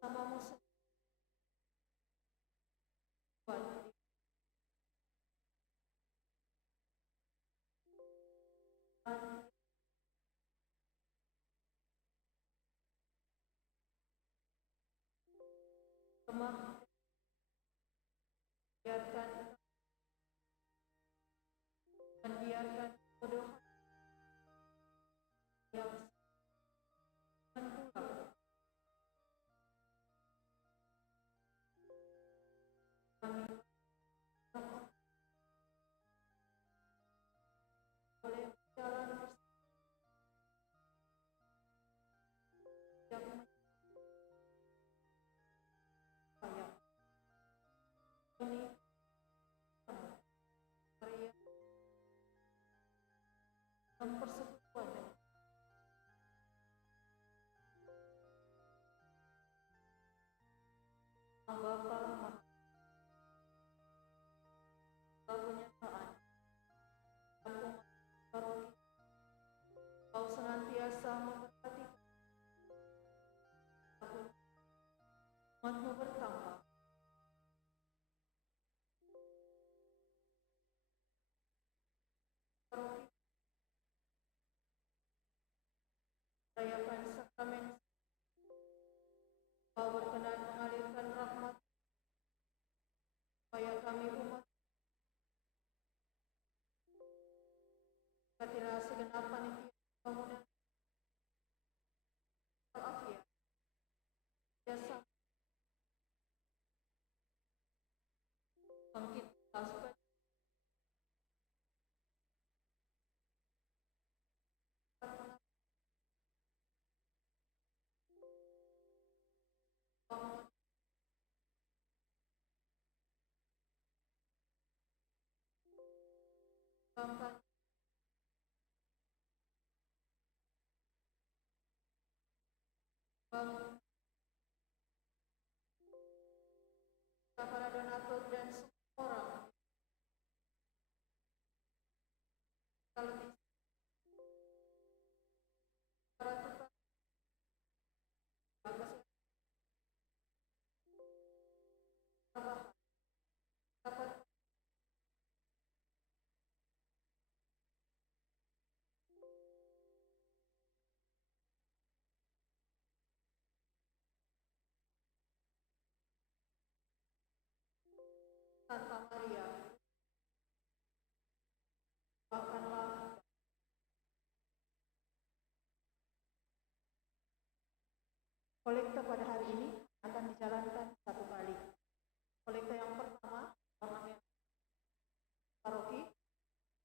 bersamamu sekuat dan lemah, biarkan dan biarkan kebodohan yang tenggelam kami boleh berjalan bersama yang supaya ini karya dan persekutuan dengan Bapa Maha Penyertaan dan umat baru kau senantiasa memberkati tahun umatmu bertambah baru rayakan sakramen kau berkenan mengalirkan rahmat supaya kami umat katilah segenap panitia bangunan walafiat biasa bangkit pasukan bangun bangkan bangun para donatur dan semua orang lebih para tukang bagas tambahan dapat Santa Maria bahkanlah kolekta pada hari ini akan dijalankan satu kali. Kolekta yang pertama ornamen paroki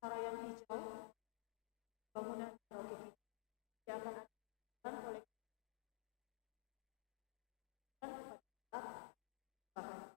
Parayan Hijau bangunan paroki kita. Dia akan ada kolekta pada bahan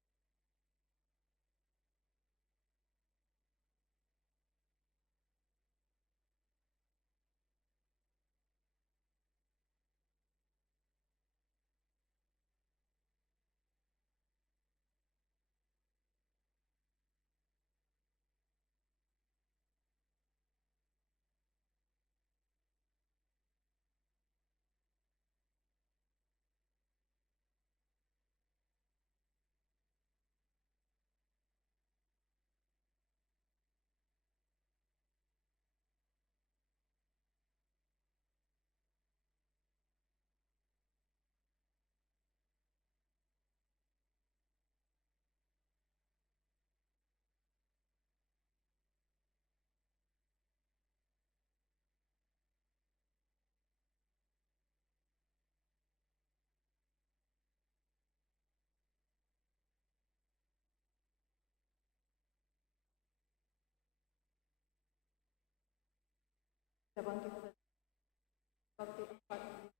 bangkit bakti 4.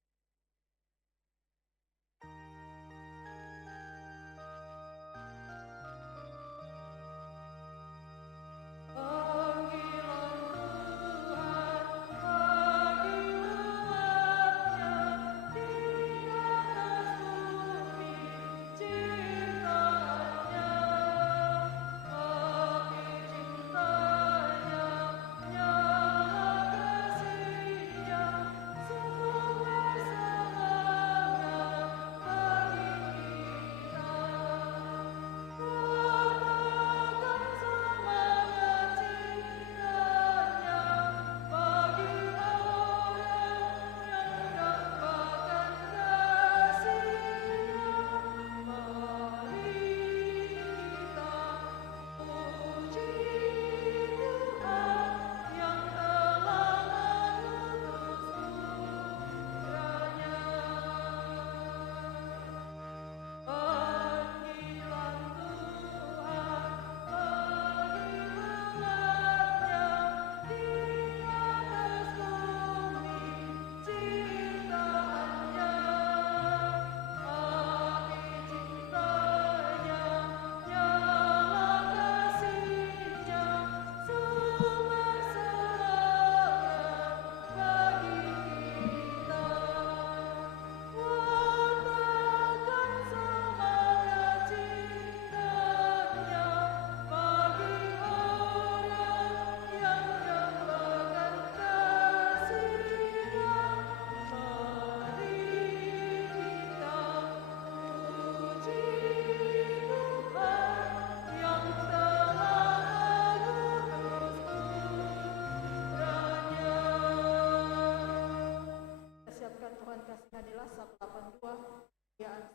kemuliaan.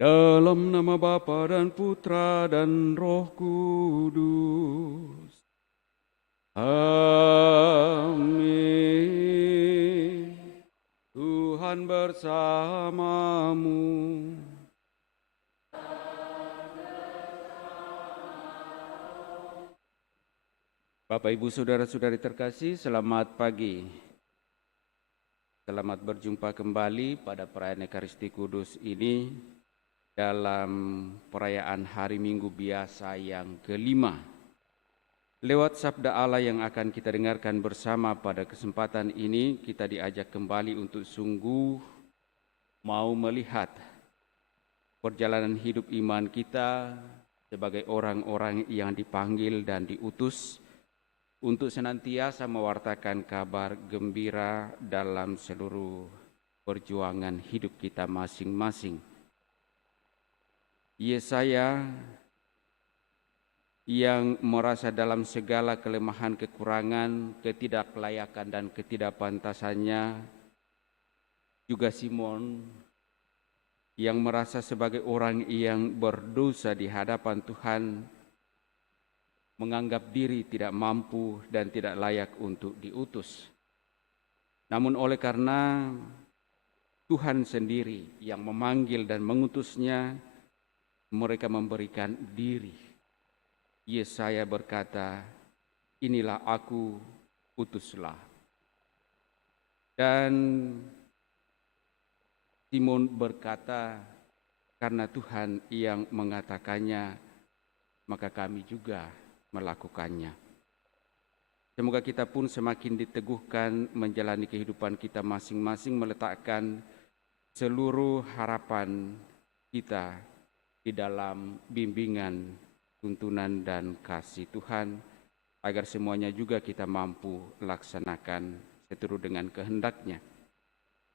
Dalam nama Bapa dan Putra dan Roh Kudus. Amin. Tuhan bersamamu. Bapak, Ibu, Saudara-saudari terkasih, selamat pagi. Selamat berjumpa kembali pada perayaan Ekaristi Kudus ini dalam perayaan Hari Minggu Biasa yang kelima. Lewat sabda Allah yang akan kita dengarkan bersama pada kesempatan ini, kita diajak kembali untuk sungguh mau melihat perjalanan hidup iman kita sebagai orang-orang yang dipanggil dan diutus untuk senantiasa mewartakan kabar gembira dalam seluruh perjuangan hidup kita masing-masing. Yesaya yang merasa dalam segala kelemahan, kekurangan, ketidaklayakan dan ketidakpantasannya, juga Simon yang merasa sebagai orang yang berdosa di hadapan Tuhan, menganggap diri tidak mampu dan tidak layak untuk diutus. Namun oleh karena Tuhan sendiri yang memanggil dan mengutusnya, mereka memberikan diri. Yesaya berkata, "Inilah aku, utuslah." Dan Simon berkata, "Karena Tuhan yang mengatakannya, maka kami juga melakukannya." Semoga kita pun semakin diteguhkan menjalani kehidupan kita masing-masing, meletakkan seluruh harapan kita di dalam bimbingan, tuntunan dan kasih Tuhan, agar semuanya juga kita mampu laksanakan seturut dengan kehendak-Nya.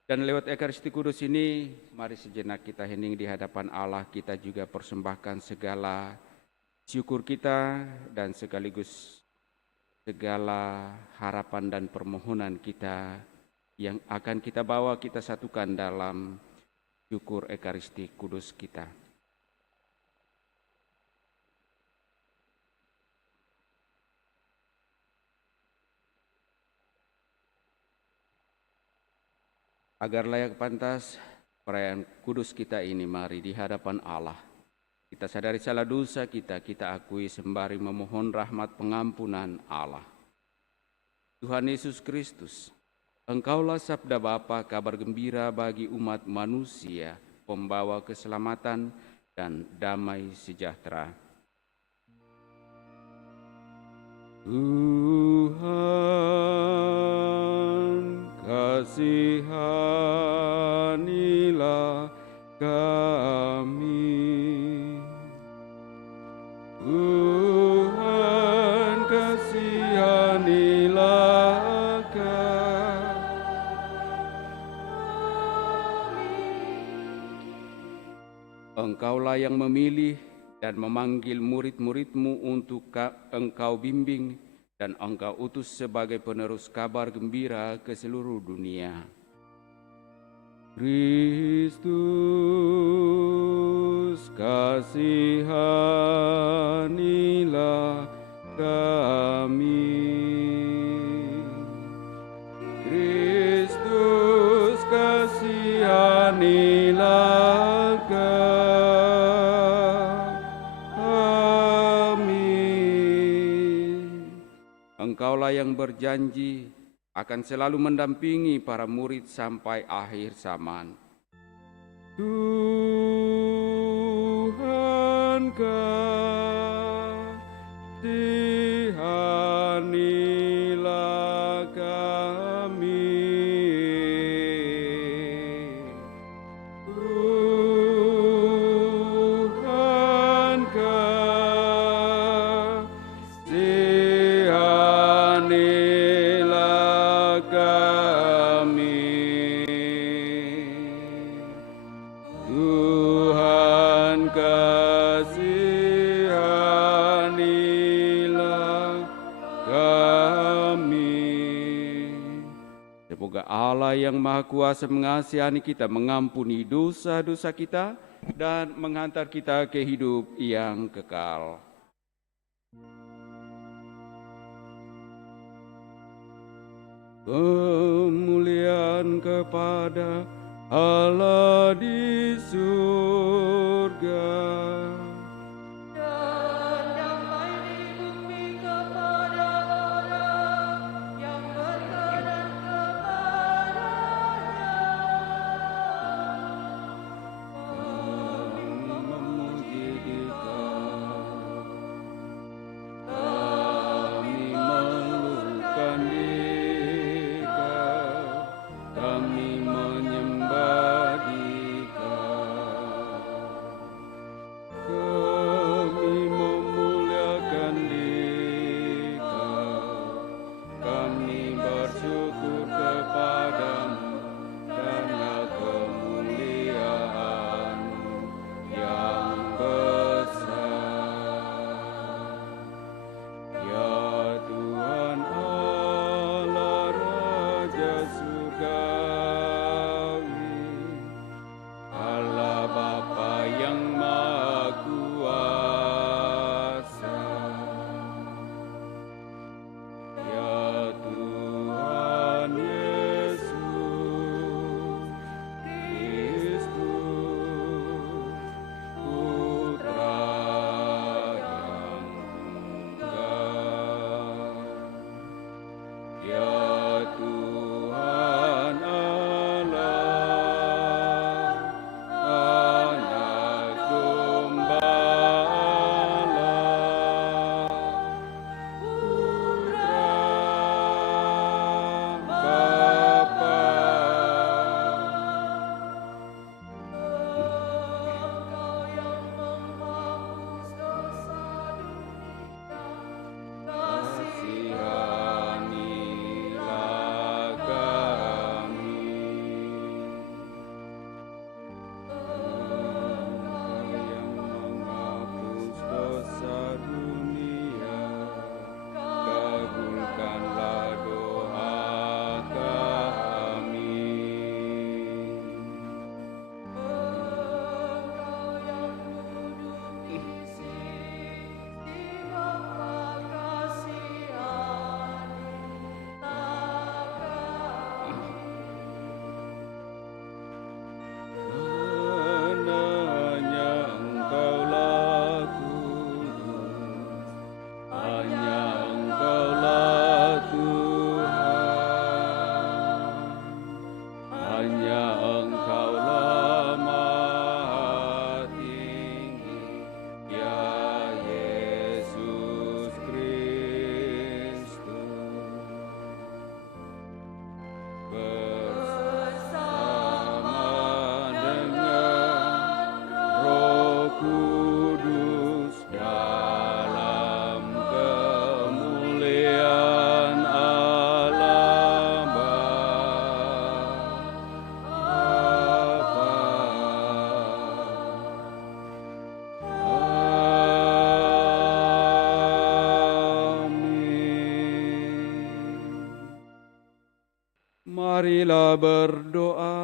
Dan lewat Ekaristi Kudus ini, mari sejenak kita hening di hadapan Allah, kita juga persembahkan segala syukur kita dan sekaligus segala harapan dan permohonan kita yang akan kita bawa, kita satukan dalam syukur Ekaristi Kudus kita. Agar layak pantas perayaan kudus kita ini, mari di hadapan Allah kita sadari salah dosa kita, kita akui sembari memohon rahmat pengampunan Allah. Tuhan Yesus Kristus, Engkaulah sabda Bapa, kabar gembira bagi umat manusia, pembawa keselamatan dan damai sejahtera. Tuhan, kasihanilah kami. Tuhan, kasihanilah kami. Engkaulah yang memilih dan memanggil murid-murid-Mu untuk Engkau bimbing dan Engkau utus sebagai penerus kabar gembira ke seluruh dunia. Kristus, kasihanilah kami. Kristus, kasihanilah kami. Engkaulah yang berjanji akan selalu mendampingi para murid sampai akhir zaman. Tuhan, kasihanilah kami. Tuhan, kasihanilah kami. Tuhan, kasihanilah yang Maha Kuasa mengasihani kita, mengampuni dosa-dosa kita, dan menghantar kita ke hidup yang kekal. Kemuliaan kepada Allah di surga, Dan damai di bumi kepada orang yang berkenan kepadanya. Kami memuji Dikau, kami meluluhkan Dikau, kami menyembah Dikau, kami memuliakan Dikau, kami bersyukur kepadamu karena kemuliaan-Mu yang besar. Ya Tuhan Allah Raja Surgawi, Allah Bapa yang Maha Kuasa. Ya Tuhan Yesus Kristus, Putra yang tunggal. Ya Tuhan Allah, Anak Domba Allah, Putra Bapa. Engkau yang menghapus dosa dunia, Kasihanilah kami. Engkau yang menghapus dosa dunia, kabulkanlah doa kami. Engkau yang duduk di sisi Bapa, kasihanilah kami. Hanya Engkaulah kudus, hanya Engkaulah Tuhan, hanya Engkaulah Maha Tinggi, ya Yesus Kristus. Bersama dengan Roh Kudus dalam kemuliaan Allah Bapa. Amin. Marilah berdoa.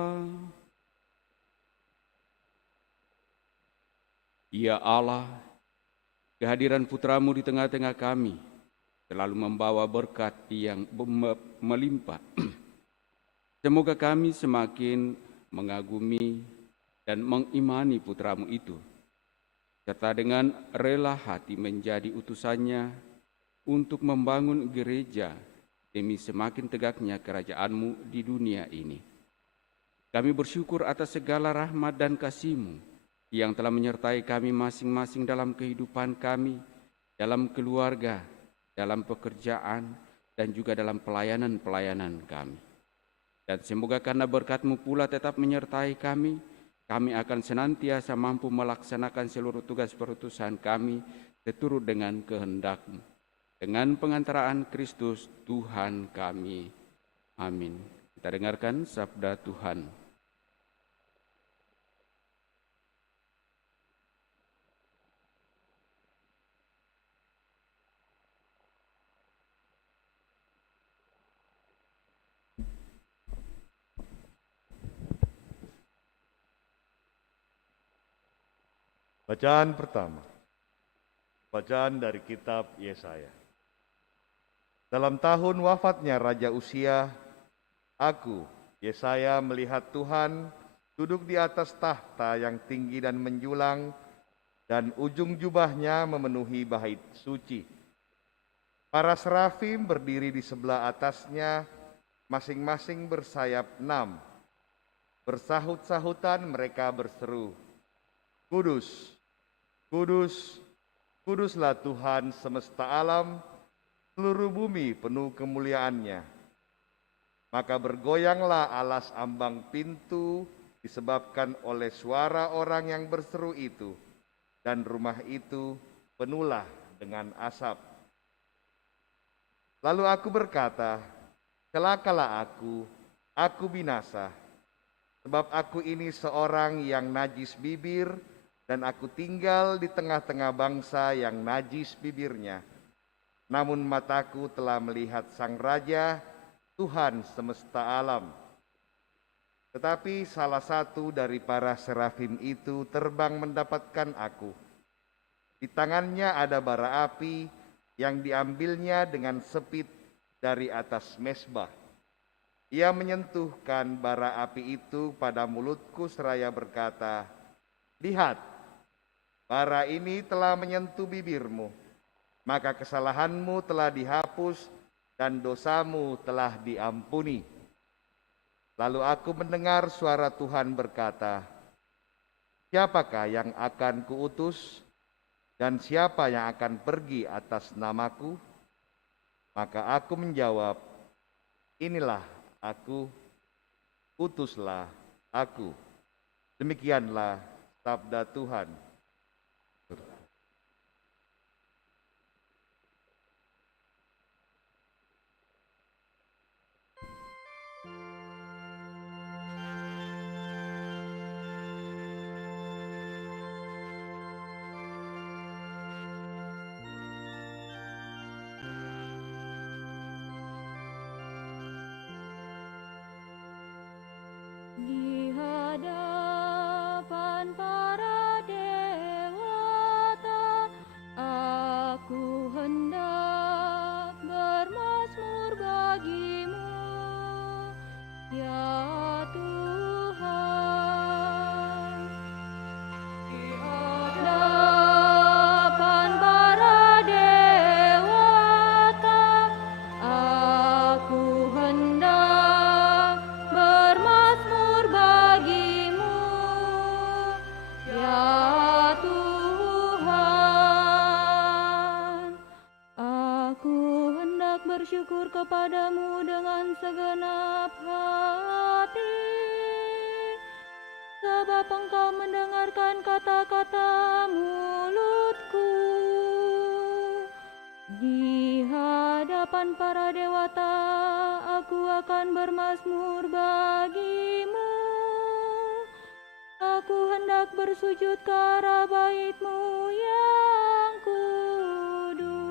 Ya Allah, kehadiran Putramu di tengah-tengah kami selalu membawa berkat yang melimpah. Semoga kami semakin mengagumi dan mengimani Putramu itu, serta dengan rela hati menjadi utusannya untuk membangun gereja demi semakin tegaknya kerajaan-Mu di dunia ini. Kami bersyukur atas segala rahmat dan kasih-Mu yang telah menyertai kami masing-masing dalam kehidupan kami, dalam keluarga, dalam pekerjaan, dan juga dalam pelayanan-pelayanan kami. Dan semoga karena berkat-Mu pula tetap menyertai kami akan senantiasa mampu melaksanakan seluruh tugas perutusan kami seturut dengan kehendak-Mu. Dengan pengantaraan Kristus Tuhan kami. Amin. Kita dengarkan sabda Tuhan. Bacaan pertama. Bacaan dari kitab Yesaya. Dalam tahun wafatnya Raja Uzia, aku, Yesaya, melihat Tuhan duduk di atas tahta yang tinggi dan menjulang, dan ujung jubahnya memenuhi bait suci. Para serafim berdiri di sebelah atasnya, masing-masing bersayap 6. Bersahut-sahutan mereka berseru, Kudus, kudus, kuduslah Tuhan semesta alam, seluruh bumi penuh kemuliaannya. Maka bergoyanglah alas ambang pintu disebabkan oleh suara orang yang berseru itu, dan rumah itu penuhlah dengan asap. Lalu aku berkata, celakalah aku binasa, sebab aku ini seorang yang najis bibir, dan aku tinggal di tengah-tengah bangsa yang najis bibirnya. Namun mataku telah melihat Sang Raja, Tuhan semesta alam. Tetapi salah satu dari para serafim itu terbang mendapatkan aku. Di tangannya ada bara api yang diambilnya dengan sepit dari atas mezbah. Ia menyentuhkan bara api itu pada mulutku seraya berkata, lihat, bara ini telah menyentuh bibirmu, maka kesalahanmu telah dihapus dan dosamu telah diampuni. Lalu aku mendengar suara Tuhan berkata, siapakah yang akan kuutus dan siapa yang akan pergi atas namaku? Maka aku menjawab, inilah aku, utuslah aku. Demikianlah sabda Tuhan. Di hadapan para dewata, aku hendak bermazmur bagimu, ya Tuhan. Di hadapan para dewata, aku hendak bermazmur bagimu, ya Tuhan. Aku hendak bersyukur kepadamu dengan segenap hati, sebab Engkau mendengarkan kata-kata mulutku. Di hadapan para dewata, aku akan bermazmur bagimu. Aku hendak bersujud ke arah bait-Mu yang kudus.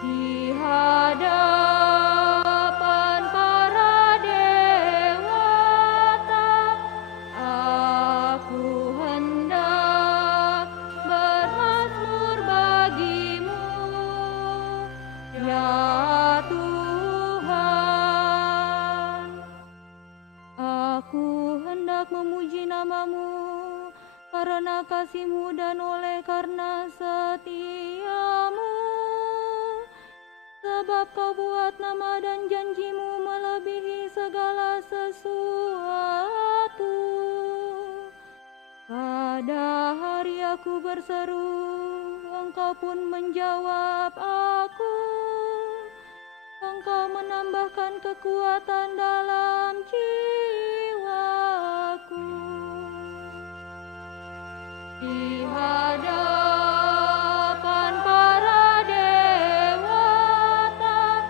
Di hadapan para dewata, aku hendak bermazmur bagimu, ya Tuhan. Aku hendak memuji nama-Mu karena kasih-Mu dan oleh karena setia-Mu. Sebab Kau buat nama dan janji-Mu melebihi segala sesuatu. Pada hari aku berseru, Engkau pun menjawab aku. Engkau menambahkan kekuatan dalam jiwaku. Di hadapan para dewata,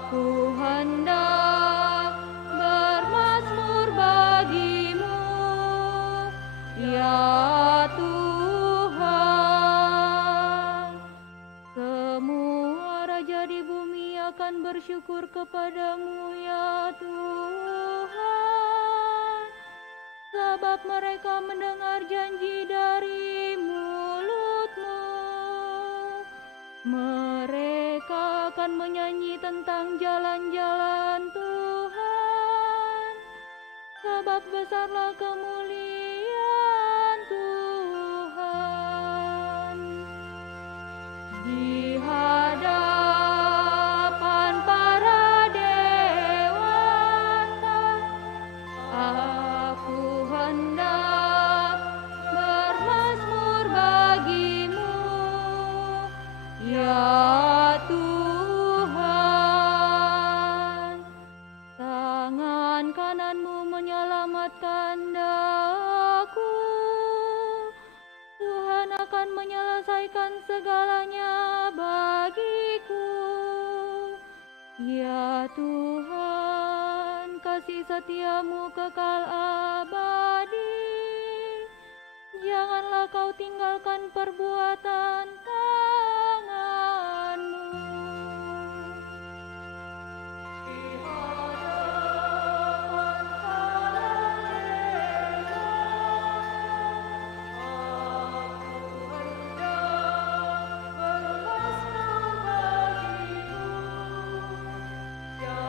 aku hendak bermazmur bagimu, ya Tuhan. Semua raja di bumi akan bersyukur kepadamu, ya Tuhan. Sebab sebab mereka mendengar janji dari mulutmu. Mereka akan menyanyi tentang jalan-jalan Tuhan, sebab besarlah kemuliaan Tuhan. Di hadapan para dewata, aku hendak bermazmur bagimu, ya Tuhan. Tangan kananmu menyelamatkan daku, Tuhan akan menyelesaikan segalanya bagiku. Ya Tuhan, kasih setiamu kekal abadi. Janganlah kau tinggalkan perbuatan tanganmu. Di hadapan para dewata, aku hendak bermazmur bagimu, ya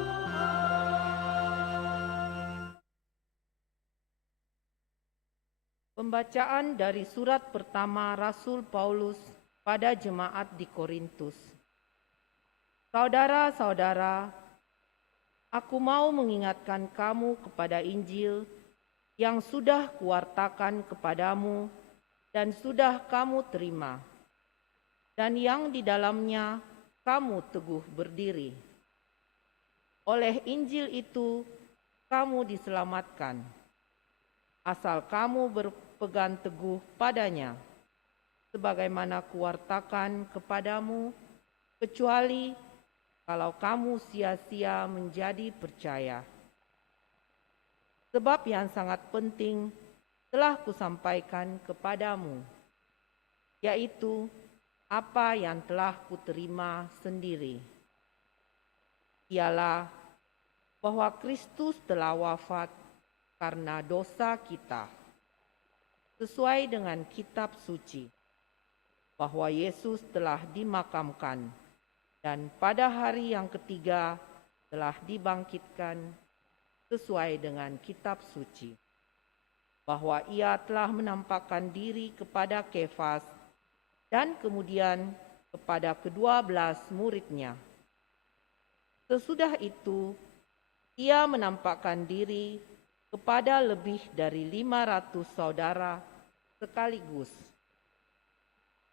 Tuhan. Pembacaan dari surat pertama Rasul Paulus pada jemaat di Korintus. Saudara-saudara, aku mau mengingatkan kamu kepada Injil yang sudah kuwartakan kepadamu dan sudah kamu terima, dan yang di dalamnya kamu teguh berdiri. Oleh Injil itu kamu diselamatkan, asal kamu berpegang teguh padanya, sebagaimana kuwartakan kepadamu, kecuali kalau kamu sia-sia menjadi percaya. Sebab yang sangat penting telah kusampaikan kepadamu, yaitu apa yang telah kuterima sendiri. Ialah bahwa Kristus telah wafat karena dosa kita, sesuai dengan kitab suci, bahwa Yesus telah dimakamkan dan pada hari yang ketiga telah dibangkitkan sesuai dengan kitab suci, bahwa ia telah menampakkan diri kepada Kefas dan kemudian kepada ke-12 muridnya. Sesudah itu, ia menampakkan diri kepada lebih dari 500 saudara sekaligus.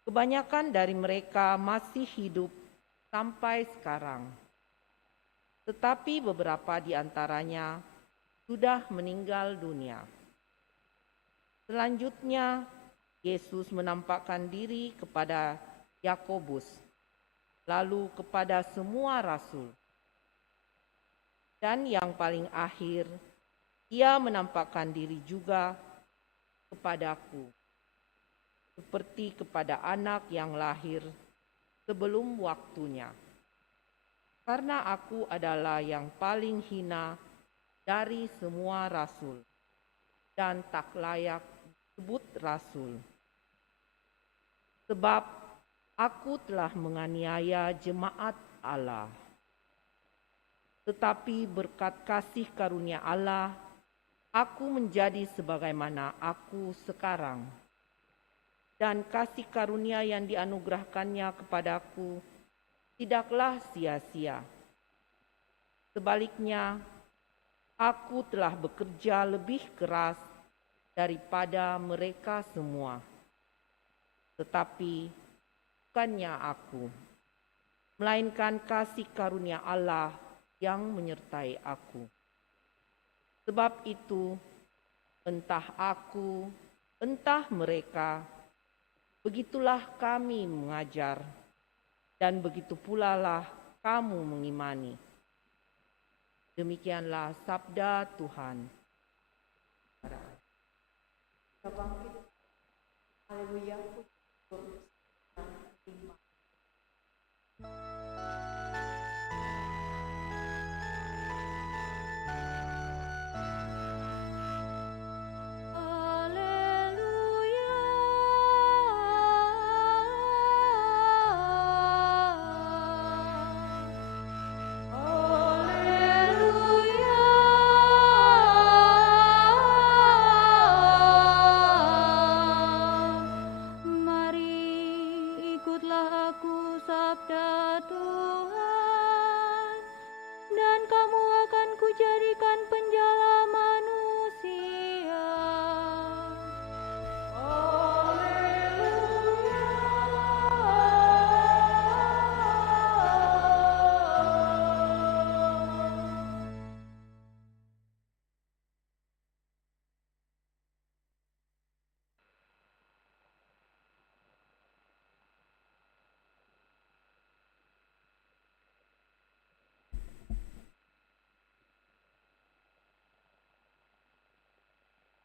Kebanyakan dari mereka masih hidup sampai sekarang, tetapi beberapa di antaranya sudah meninggal dunia. Selanjutnya, Yesus menampakkan diri kepada Yakobus, lalu kepada semua rasul. Dan yang paling akhir, ia menampakkan diri juga kepadaku, seperti kepada anak yang lahir sebelum waktunya. Karena aku adalah yang paling hina dari semua rasul, dan tak layak disebut rasul. Sebab aku telah menganiaya jemaat Allah. Tetapi berkat kasih karunia Allah, aku menjadi sebagaimana aku sekarang. Dan kasih karunia yang dianugerahkannya kepadaku tidaklah sia-sia. Sebaliknya, aku telah bekerja lebih keras daripada mereka semua. Tetapi bukannya aku, melainkan kasih karunia Allah yang menyertai aku. Sebab itu, entah aku, entah mereka, begitulah kami mengajar, dan begitu pula lah kamu mengimani. Demikianlah sabda Tuhan. Haleluya.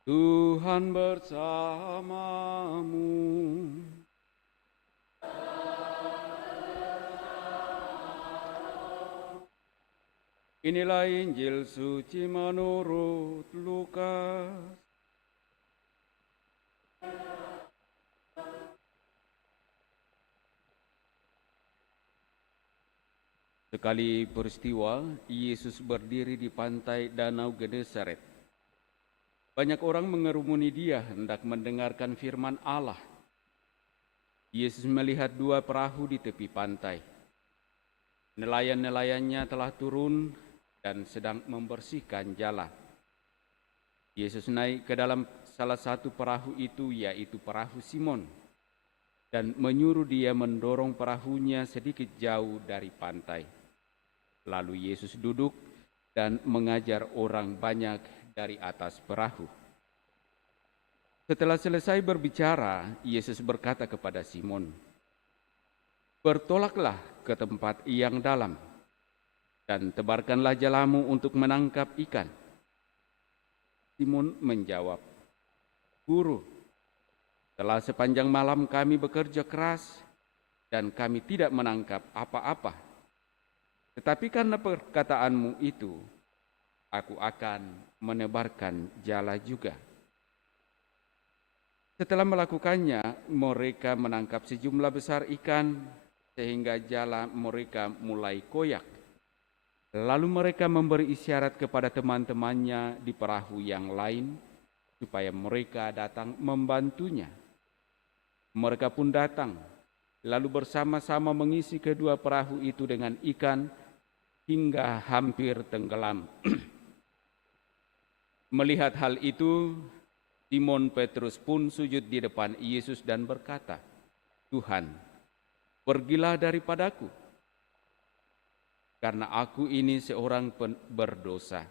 Tuhan bersamamu. Inilah Injil suci menurut Lukas. Sekali peristiwa, Yesus berdiri di pantai Danau Genesaret. Banyak orang mengerumuni dia hendak mendengarkan firman Allah. Yesus melihat dua perahu di tepi pantai. Nelayan-nelayannya telah turun dan sedang membersihkan jala. Yesus naik ke dalam salah satu perahu itu, yaitu perahu Simon, dan menyuruh dia mendorong perahunya sedikit jauh dari pantai. Lalu Yesus duduk dan mengajar orang banyak dari atas perahu. Setelah selesai berbicara, Yesus berkata kepada Simon, "Bertolaklah ke tempat yang dalam dan tebarkanlah jalamu untuk menangkap ikan." Simon menjawab, "Guru, telah sepanjang malam kami bekerja keras dan kami tidak menangkap apa-apa. Tetapi karena perkataanmu itu, aku akan menebarkan jala juga." Setelah melakukannya, mereka menangkap sejumlah besar ikan sehingga jala mereka mulai koyak. Lalu mereka memberi isyarat kepada teman-temannya di perahu yang lain supaya mereka datang membantunya. Mereka pun datang, lalu bersama-sama mengisi kedua perahu itu dengan ikan hingga hampir tenggelam. Melihat hal itu, Simon Petrus pun sujud di depan Yesus dan berkata, "Tuhan, pergilah daripadaku, karena aku ini seorang berdosa."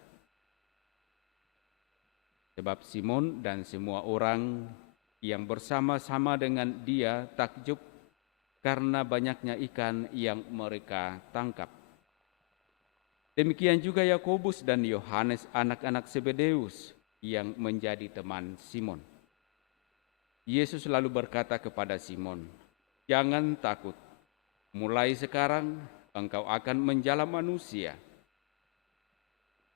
Sebab Simon dan semua orang yang bersama-sama dengan dia takjub karena banyaknya ikan yang mereka tangkap. Demikian juga Yakobus dan Yohanes, anak-anak Zebedeus, yang menjadi teman Simon. Yesus lalu berkata kepada Simon, "Jangan takut, mulai sekarang engkau akan menjala manusia."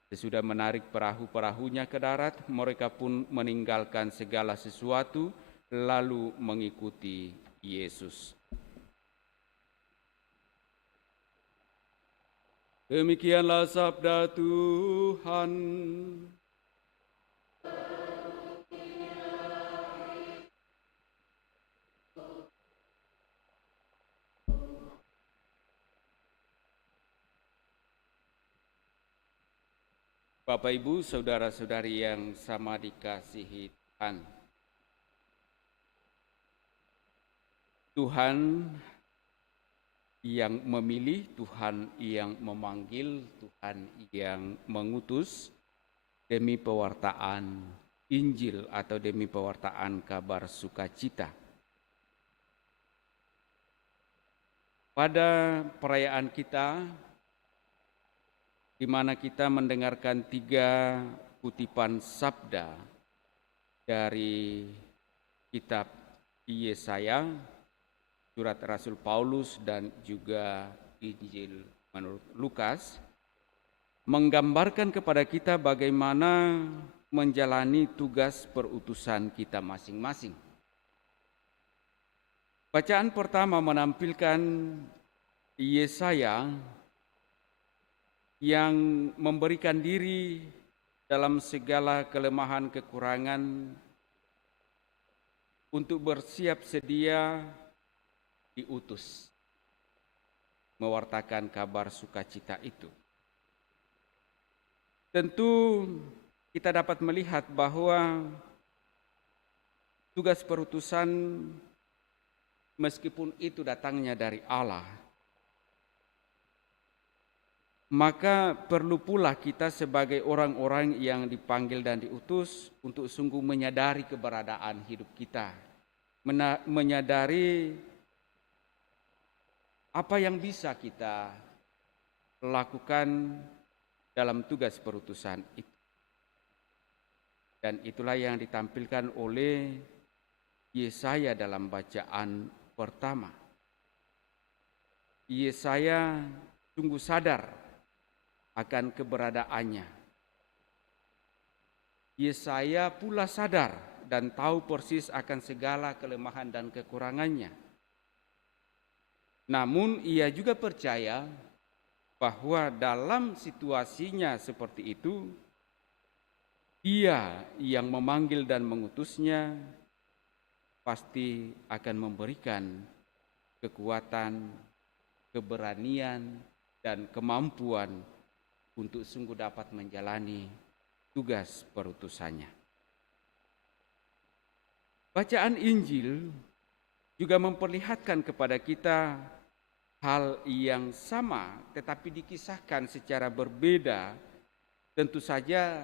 Sesudah menarik perahu-perahunya ke darat, mereka pun meninggalkan segala sesuatu lalu mengikuti Yesus. Demikianlah sabda Tuhan. Bapak, Ibu, saudara-saudari yang sama dikasihi Tuhan. Tuhan yang memilih, Tuhan yang memanggil, Tuhan yang mengutus demi pewartaan Injil atau demi pewartaan kabar sukacita. Pada perayaan kita, di mana kita mendengarkan 3 kutipan sabda dari kitab Yesaya, surat Rasul Paulus, dan juga Injil menurut Lukas, menggambarkan kepada kita bagaimana menjalani tugas perutusan kita masing-masing. Bacaan pertama menampilkan Yesaya yang memberikan diri dalam segala kelemahan kekurangan untuk bersiap sedia diutus mewartakan kabar sukacita itu. Tentu kita dapat melihat bahwa tugas perutusan, meskipun itu datangnya dari Allah, maka perlu pula kita sebagai orang-orang yang dipanggil dan diutus untuk sungguh menyadari keberadaan hidup kita, menyadari apa yang bisa kita lakukan dalam tugas perutusan itu. Dan itulah yang ditampilkan oleh Yesaya dalam bacaan pertama. Yesaya sungguh sadar akan keberadaannya. Yesaya pula sadar dan tahu persis akan segala kelemahan dan kekurangannya. Namun ia juga percaya bahwa dalam situasinya seperti itu, Dia yang memanggil dan mengutusnya pasti akan memberikan kekuatan, keberanian, dan kemampuan untuk sungguh dapat menjalani tugas perutusannya. Bacaan Injil juga memperlihatkan kepada kita hal yang sama, tetapi dikisahkan secara berbeda. Tentu saja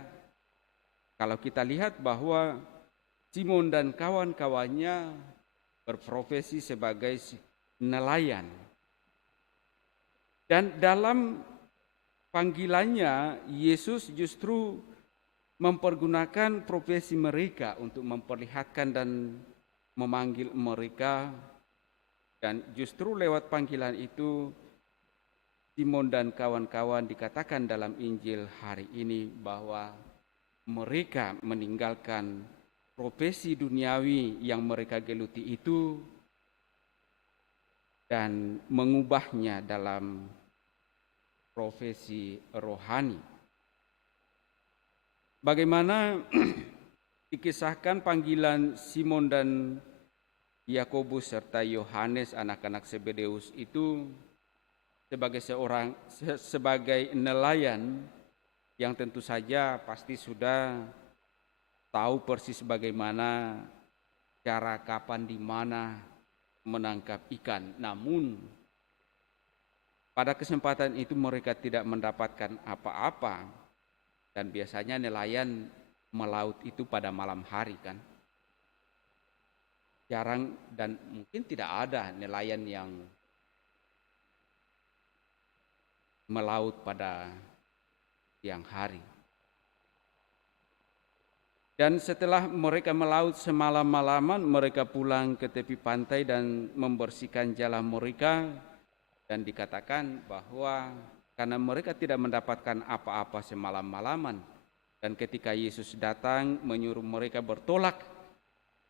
kalau kita lihat bahwa Simon dan kawan-kawannya berprofesi sebagai nelayan. Dan dalam panggilannya, Yesus justru mempergunakan profesi mereka untuk memperlihatkan dan memanggil mereka. Dan justru lewat panggilan itu, Simon dan kawan-kawan dikatakan dalam Injil hari ini bahwa mereka meninggalkan profesi duniawi yang mereka geluti itu dan mengubahnya dalam profesi rohani. Bagaimana dikisahkan panggilan Simon dan Yakobus serta Yohanes anak-anak Zebedeus itu sebagai nelayan yang tentu saja pasti sudah tahu persis bagaimana cara, kapan, di mana menangkap ikan. Namun pada kesempatan itu mereka tidak mendapatkan apa-apa, dan biasanya nelayan melaut itu pada malam hari kan. Jarang dan mungkin tidak ada nelayan yang melaut pada siang hari. Dan setelah mereka melaut semalam-malaman, mereka pulang ke tepi pantai dan membersihkan jala mereka. Dan dikatakan bahwa karena mereka tidak mendapatkan apa-apa semalam-malaman, dan ketika Yesus datang menyuruh mereka bertolak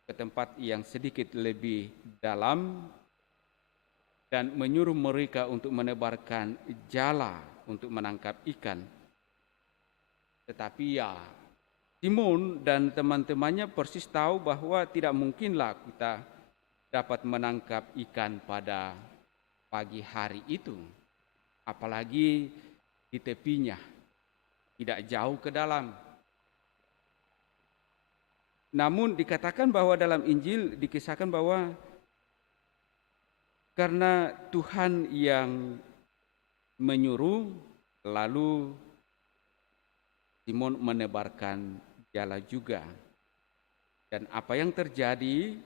ke tempat yang sedikit lebih dalam dan menyuruh mereka untuk menebarkan jala untuk menangkap ikan. Tetapi ya, Simon dan teman-temannya persis tahu bahwa tidak mungkinlah kita dapat menangkap ikan pada pagi hari itu, apalagi di tepinya, tidak jauh ke dalam. Namun dikatakan bahwa dalam Injil dikisahkan bahwa karena Tuhan yang menyuruh, lalu Simon menebarkan jala juga. Dan apa yang terjadi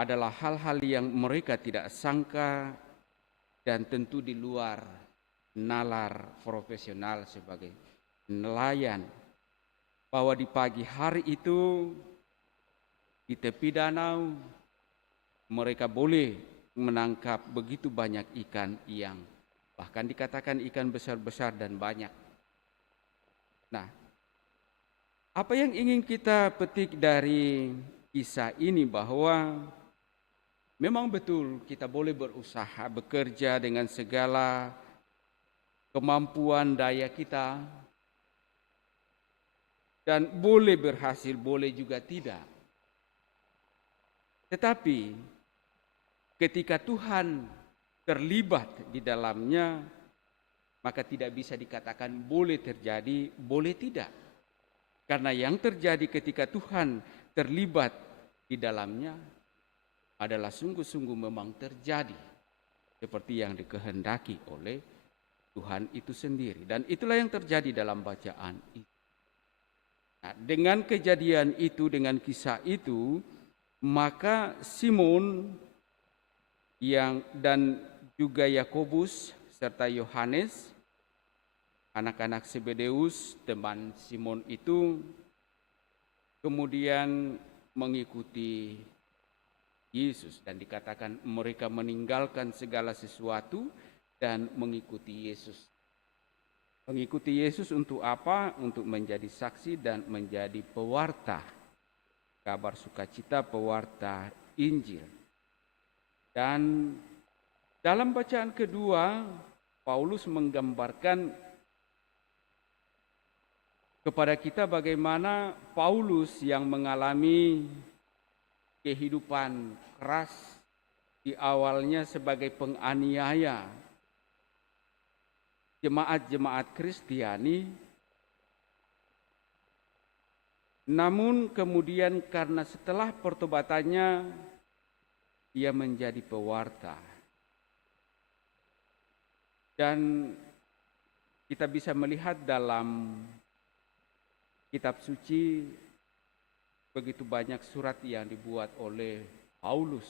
adalah hal-hal yang mereka tidak sangka dan tentu di luar nalar profesional sebagai nelayan. Bahwa di pagi hari itu di tepi danau mereka boleh menangkap begitu banyak ikan yang bahkan dikatakan ikan besar-besar dan banyak. Nah, apa yang ingin kita petik dari kisah ini bahwa memang betul kita boleh berusaha, bekerja dengan segala kemampuan daya kita, dan boleh berhasil, boleh juga tidak. Tetapi ketika Tuhan terlibat di dalamnya, maka tidak bisa dikatakan boleh terjadi, boleh tidak. Karena yang terjadi ketika Tuhan terlibat di dalamnya adalah sungguh-sungguh memang terjadi seperti yang dikehendaki oleh Tuhan itu sendiri. Dan itulah yang terjadi dalam bacaan itu. Nah, dengan kejadian itu, dengan kisah itu, maka Simon dan juga Yakobus serta Yohanes anak-anak Zebedeus, teman Simon itu, kemudian mengikuti Yesus, dan dikatakan mereka meninggalkan segala sesuatu dan mengikuti Yesus. Mengikuti Yesus untuk apa? Untuk menjadi saksi dan menjadi pewarta kabar sukacita, pewarta Injil. Dan dalam bacaan kedua, Paulus menggambarkan kepada kita bagaimana Paulus yang mengalami kehidupan keras di awalnya sebagai penganiaya jemaat-jemaat Kristiani, namun kemudian karena setelah pertobatannya ia menjadi pewarta. Dan kita bisa melihat dalam kitab suci begitu banyak surat yang dibuat oleh Paulus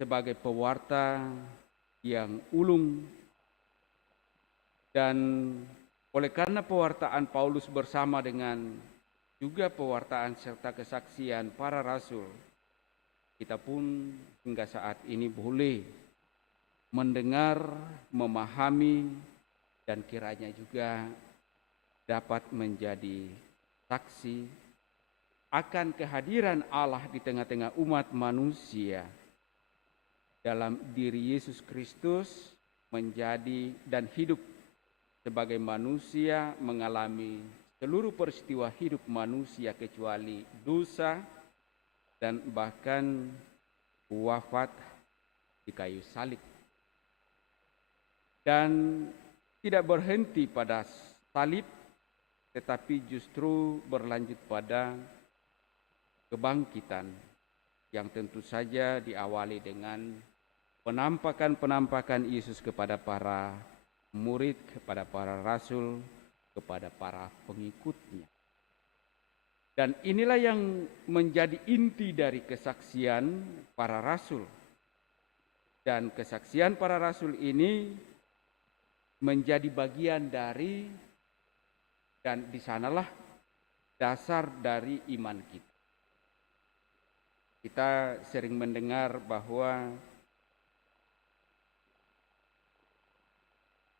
sebagai pewarta yang ulung, dan oleh karena pewartaan Paulus bersama dengan juga pewartaan serta kesaksian para rasul, kita pun hingga saat ini boleh mendengar, memahami, dan kiranya juga dapat menjadi saksi akan kehadiran Allah di tengah-tengah umat manusia dalam diri Yesus Kristus, menjadi dan hidup sebagai manusia, mengalami seluruh peristiwa hidup manusia kecuali dosa, dan bahkan wafat di kayu salib. Dan tidak berhenti pada salib, tetapi justru berlanjut pada kebangkitan yang tentu saja diawali dengan penampakan Yesus kepada para murid, kepada para rasul, kepada para pengikutnya. Dan inilah yang menjadi inti dari kesaksian para rasul. Dan kesaksian para rasul ini menjadi bagian dari, dan di sanalah dasar dari iman kita. Kita sering mendengar bahwa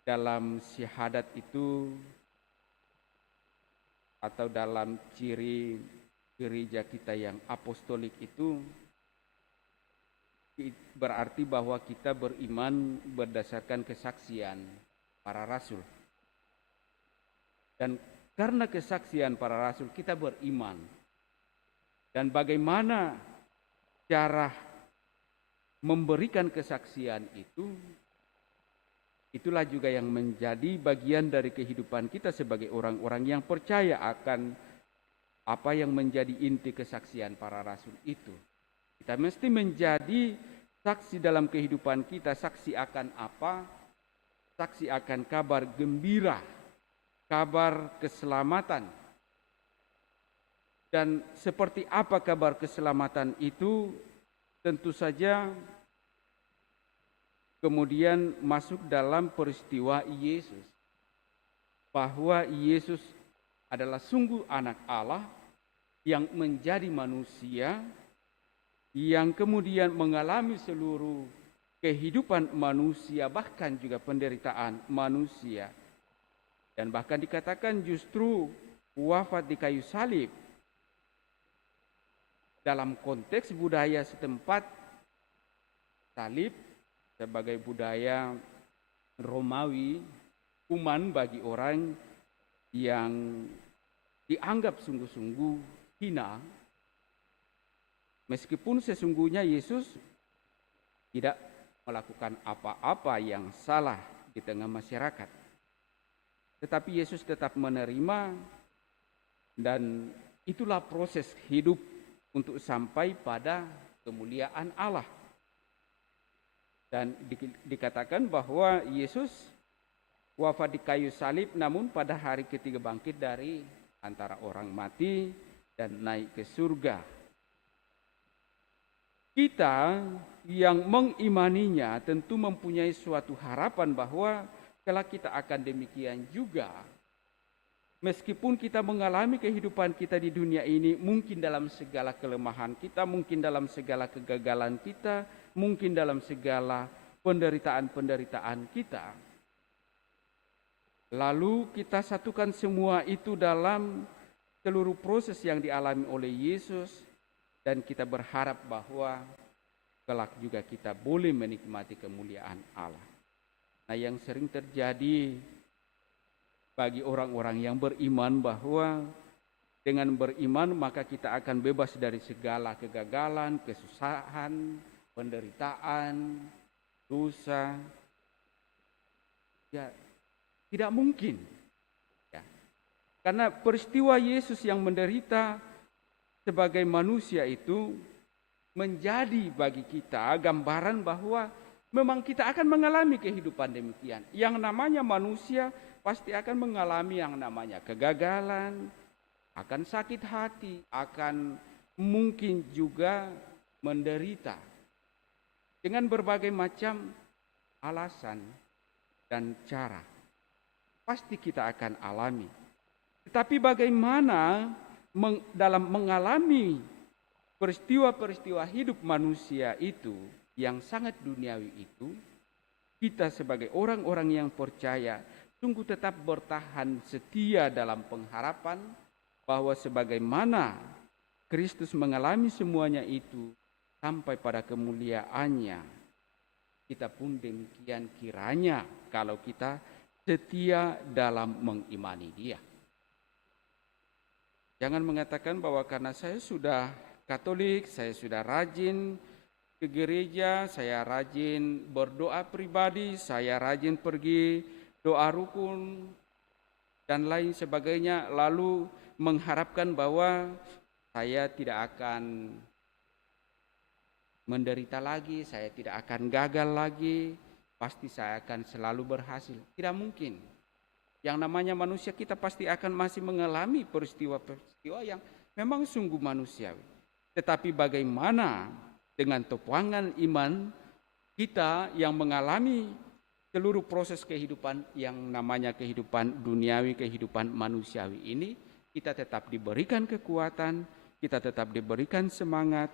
dalam syahadat itu atau dalam ciri gereja kita yang apostolik itu berarti bahwa kita beriman berdasarkan kesaksian para rasul. Dan karena kesaksian para rasul kita beriman. Dan bagaimana cara memberikan kesaksian itu, itulah juga yang menjadi bagian dari kehidupan kita sebagai orang-orang yang percaya akan apa yang menjadi inti kesaksian para rasul itu. Kita mesti menjadi saksi dalam kehidupan kita. Saksi akan apa? Saksi akan kabar gembira, kabar keselamatan. Dan seperti apa kabar keselamatan itu? Tentu saja kemudian masuk dalam peristiwa Yesus, bahwa Yesus adalah sungguh anak Allah yang menjadi manusia, yang kemudian mengalami seluruh kehidupan manusia, bahkan juga penderitaan manusia. Dan bahkan dikatakan justru wafat di kayu salib. Dalam konteks budaya setempat, salib sebagai budaya Romawi, hukuman bagi orang yang dianggap sungguh-sungguh hina, meskipun sesungguhnya Yesus tidak melakukan apa-apa yang salah di tengah masyarakat. Tetapi Yesus tetap menerima, dan itulah proses hidup untuk sampai pada kemuliaan Allah. Dan dikatakan bahwa Yesus wafat di kayu salib, namun pada hari ketiga bangkit dari antara orang mati dan naik ke surga. Kita yang mengimaninya tentu mempunyai suatu harapan bahwa kelak kita akan demikian juga. Meskipun kita mengalami kehidupan kita di dunia ini, mungkin dalam segala kelemahan kita, mungkin dalam segala kegagalan kita, mungkin dalam segala penderitaan-penderitaan kita. Lalu kita satukan semua itu dalam seluruh proses yang dialami oleh Yesus, dan kita berharap bahwa kelak juga kita boleh menikmati kemuliaan Allah. Nah, yang sering terjadi bagi orang-orang yang beriman bahwa dengan beriman maka kita akan bebas dari segala kegagalan, kesusahan, penderitaan, dosa. Ya, tidak mungkin. Ya. Karena peristiwa Yesus yang menderita sebagai manusia itu menjadi bagi kita gambaran bahwa memang kita akan mengalami kehidupan demikian. Yang namanya manusia pasti akan mengalami yang namanya kegagalan, akan sakit hati, akan mungkin juga menderita dengan berbagai macam alasan dan cara. Pasti kita akan alami. Tetapi bagaimana dalam mengalami peristiwa-peristiwa hidup manusia itu yang sangat duniawi itu, kita sebagai orang-orang yang percaya sungguh tetap bertahan setia dalam pengharapan bahwa sebagaimana Kristus mengalami semuanya itu sampai pada kemuliaannya, kita pun demikian kiranya kalau kita setia dalam mengimani Dia. Jangan mengatakan bahwa karena saya sudah Katolik, saya sudah rajin ke gereja, saya rajin berdoa pribadi, saya rajin pergi doa rukun dan lain sebagainya, lalu mengharapkan bahwa saya tidak akan menderita lagi, saya tidak akan gagal lagi, pasti saya akan selalu berhasil. Tidak mungkin. Yang namanya manusia, kita pasti akan masih mengalami peristiwa-peristiwa yang memang sungguh manusiawi. Tetapi bagaimana dengan topangan iman kita yang mengalami seluruh proses kehidupan yang namanya kehidupan duniawi, kehidupan manusiawi ini, kita tetap diberikan kekuatan, kita tetap diberikan semangat,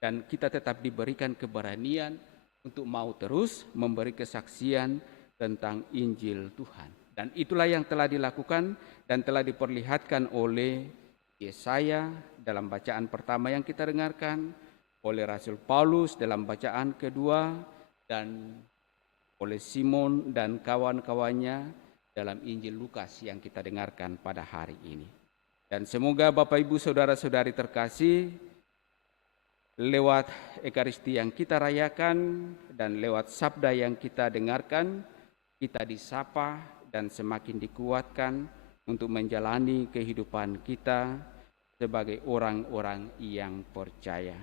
dan kita tetap diberikan keberanian untuk mau terus memberi kesaksian tentang Injil Tuhan. Dan itulah yang telah dilakukan dan telah diperlihatkan oleh Yesaya dalam bacaan pertama yang kita dengarkan, oleh Rasul Paulus dalam bacaan kedua, dan oleh Simon dan kawan-kawannya dalam Injil Lukas yang kita dengarkan pada hari ini. Dan semoga Bapak Ibu Saudara-saudari terkasih, lewat Ekaristi yang kita rayakan dan lewat sabda yang kita dengarkan, kita disapa dan semakin dikuatkan untuk menjalani kehidupan kita sebagai orang-orang yang percaya.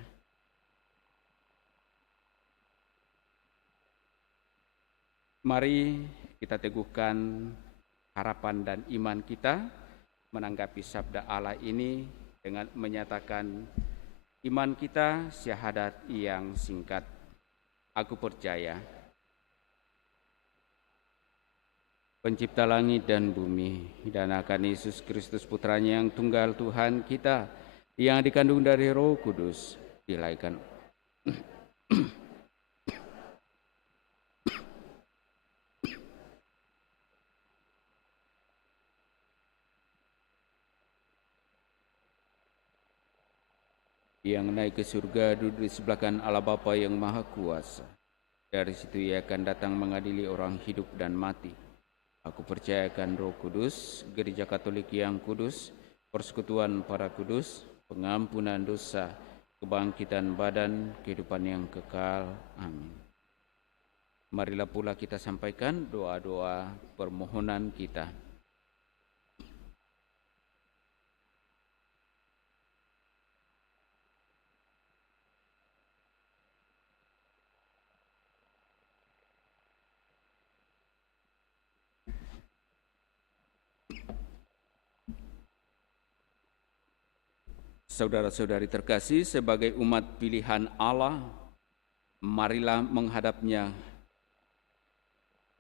Mari kita teguhkan harapan dan iman kita menanggapi sabda Allah ini dengan menyatakan iman kita syahadat yang singkat. Aku percaya Pencipta langit dan bumi, dan akan Yesus Kristus Putranya yang tunggal Tuhan kita, yang dikandung dari Roh Kudus, dilahirkan yang naik ke surga, duduk di sebelah kanan Allah Bapa yang Maha Kuasa. Dari situ Ia akan datang mengadili orang hidup dan mati. Aku percayakan Roh Kudus, Gereja Katolik yang kudus, persekutuan para kudus, pengampunan dosa, kebangkitan badan, kehidupan yang kekal. Amin. Marilah pula kita sampaikan doa-doa permohonan kita. Saudara-saudari terkasih, sebagai umat pilihan Allah Marilah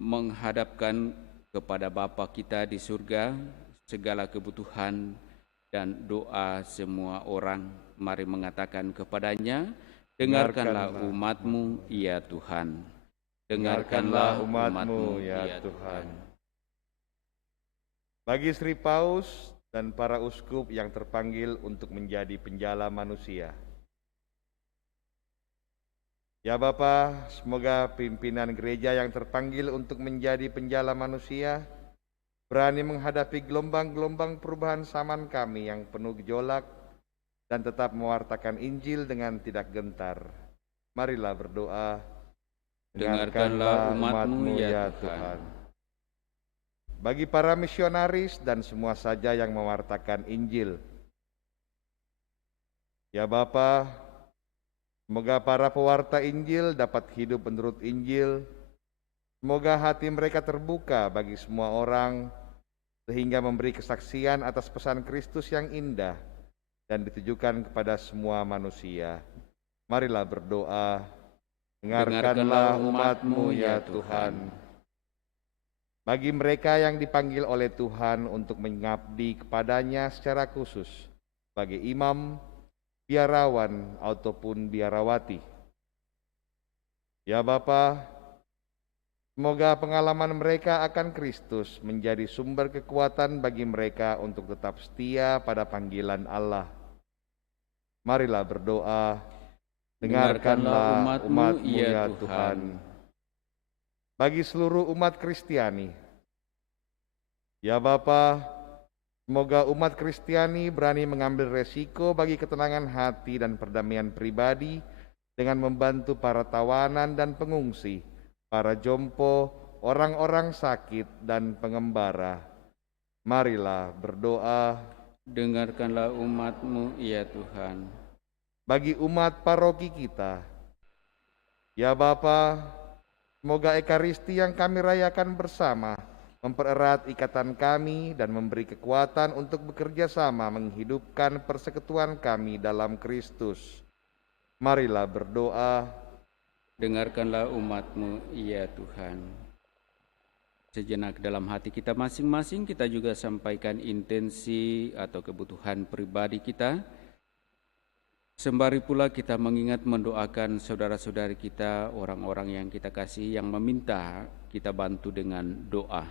menghadapkan kepada Bapa kita di surga segala kebutuhan dan doa semua orang. Mari mengatakan kepadanya, dengarkanlah umat-Mu, ya Tuhan. Dengarkanlah umat-Mu, ya Tuhan. Bagi Sri Paus dan para uskup yang terpanggil untuk menjadi penjala manusia. Ya Bapa, semoga pimpinan gereja yang terpanggil untuk menjadi penjala manusia berani menghadapi gelombang-gelombang perubahan zaman kami yang penuh gejolak dan tetap mewartakan Injil dengan tidak gentar. Marilah berdoa. Dengarkanlah umat-Mu, ya Tuhan. Bagi para misionaris dan semua saja yang mewartakan Injil. Ya Bapa, semoga para pewarta Injil dapat hidup menurut Injil. Semoga hati mereka terbuka bagi semua orang, sehingga memberi kesaksian atas pesan Kristus yang indah dan ditujukan kepada semua manusia. Marilah berdoa. Dengarkanlah umat-Mu, ya Tuhan. Bagi mereka yang dipanggil oleh Tuhan untuk mengabdi kepadanya secara khusus, sebagai imam, biarawan, ataupun biarawati. Ya Bapa, semoga pengalaman mereka akan Kristus menjadi sumber kekuatan bagi mereka untuk tetap setia pada panggilan Allah. Marilah berdoa. Dengarkanlah umat-Mu, ya Tuhan. Bagi seluruh umat Kristiani, ya Bapa, semoga umat Kristiani berani mengambil resiko bagi ketenangan hati dan perdamaian pribadi dengan membantu para tawanan dan pengungsi, para jompo, orang-orang sakit, dan pengembara. Marilah berdoa. Dengarkanlah umat-Mu, ya Tuhan. Bagi umat paroki kita, ya Bapa, semoga Ekaristi yang kami rayakan bersama mempererat ikatan kami dan memberi kekuatan untuk bekerja sama menghidupkan persekutuan kami dalam Kristus. Marilah berdoa. Dengarkanlah umat-Mu, ya Tuhan. Sejenak dalam hati kita masing-masing, kita juga sampaikan intensi atau kebutuhan pribadi kita. Sembari pula kita mengingat mendoakan saudara-saudari kita, orang-orang yang kita kasih, yang meminta kita bantu dengan doa.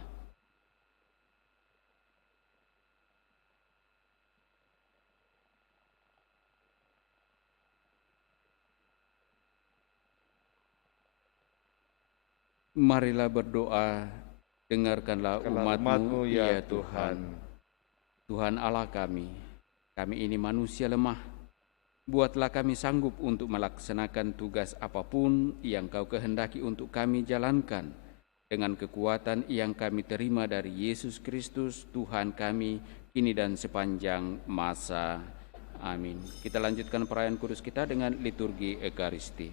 Marilah berdoa. Dengarkanlah umat-Mu, ya Tuhan. Tuhan Allah kami ini manusia lemah. Buatlah kami sanggup untuk melaksanakan tugas apapun yang Kau kehendaki untuk kami jalankan, dengan kekuatan yang kami terima dari Yesus Kristus, Tuhan kami, kini dan sepanjang masa. Amin. Kita lanjutkan perayaan kudus kita dengan liturgi Ekaristi.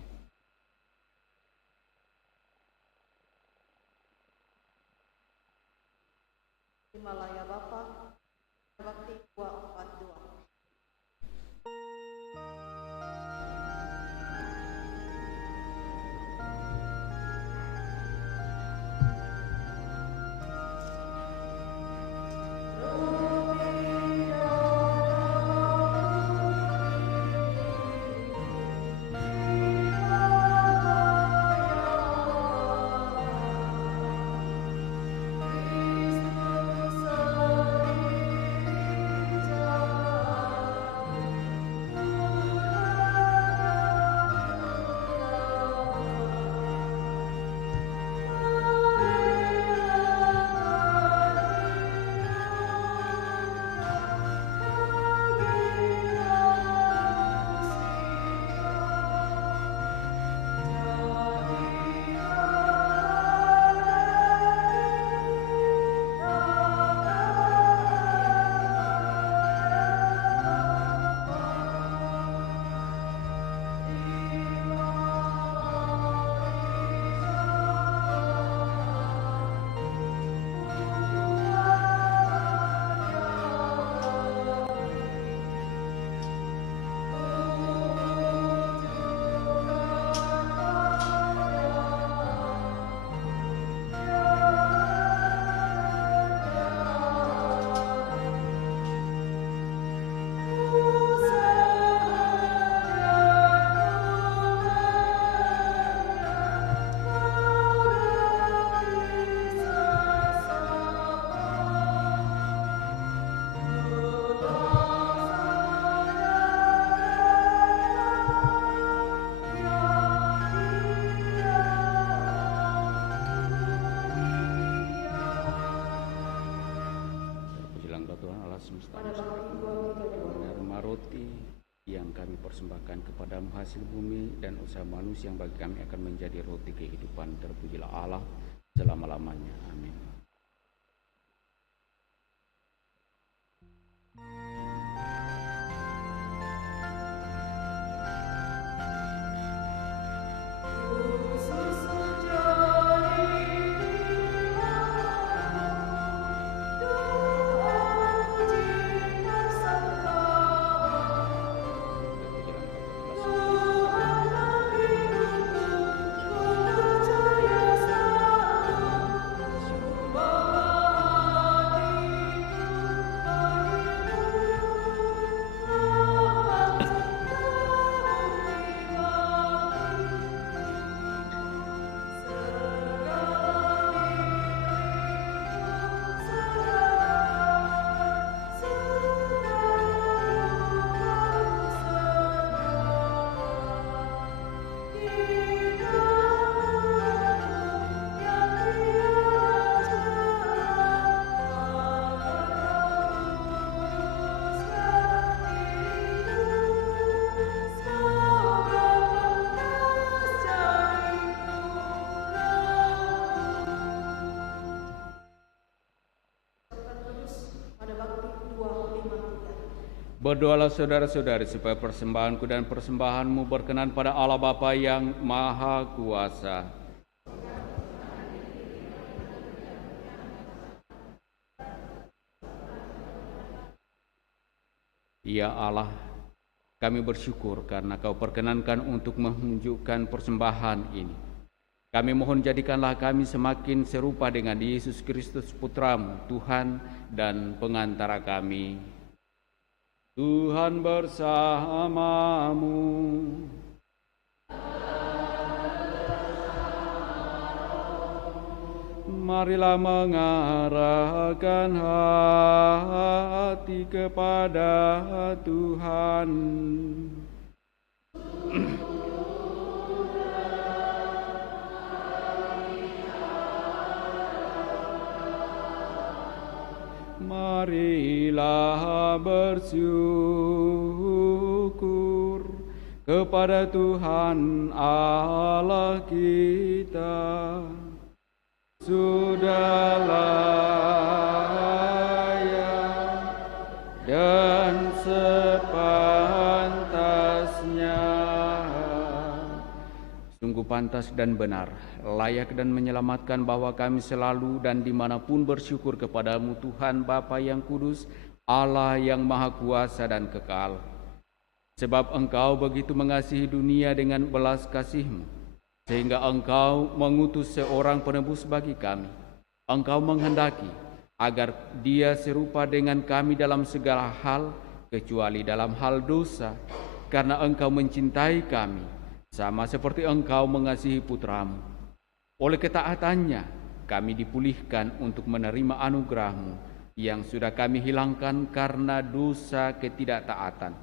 Himalaya Bapa, Bakti 242. semesta menerima roti yang kami persembahkan kepadamu hasil bumi dan usaha manusia yang bagi kami akan menjadi roti kehidupan. Terpujilah Allah selama-lamanya. Amin. Berdoalah saudara-saudari supaya persembahanku dan persembahanmu berkenan pada Allah Bapa yang Maha Kuasa. Ya Allah, kami bersyukur karena Kau perkenankan untuk menunjukkan persembahan ini. Kami mohon jadikanlah kami semakin serupa dengan Yesus Kristus Putramu, Tuhan dan pengantara kami. Tuhan bersamamu. Marilah mengarahkan hati kepada Tuhan. Marilah bersyukur kepada Tuhan Allah kita. Sudah layak dan sepantasnya. Sungguh pantas dan benar, layak dan menyelamatkan bahwa kami selalu dan dimanapun bersyukur kepadamu Tuhan Bapa yang kudus, Allah yang maha kuasa dan kekal. Sebab Engkau begitu mengasihi dunia dengan belas kasih-Mu, sehingga Engkau mengutus seorang penebus bagi kami. Engkau menghendaki agar dia serupa dengan kami dalam segala hal, kecuali dalam hal dosa, karena Engkau mencintai kami, sama seperti Engkau mengasihi Putramu. Oleh ketaatannya, kami dipulihkan untuk menerima anugerah-Mu yang sudah kami hilangkan karena dosa ketidaktaatan.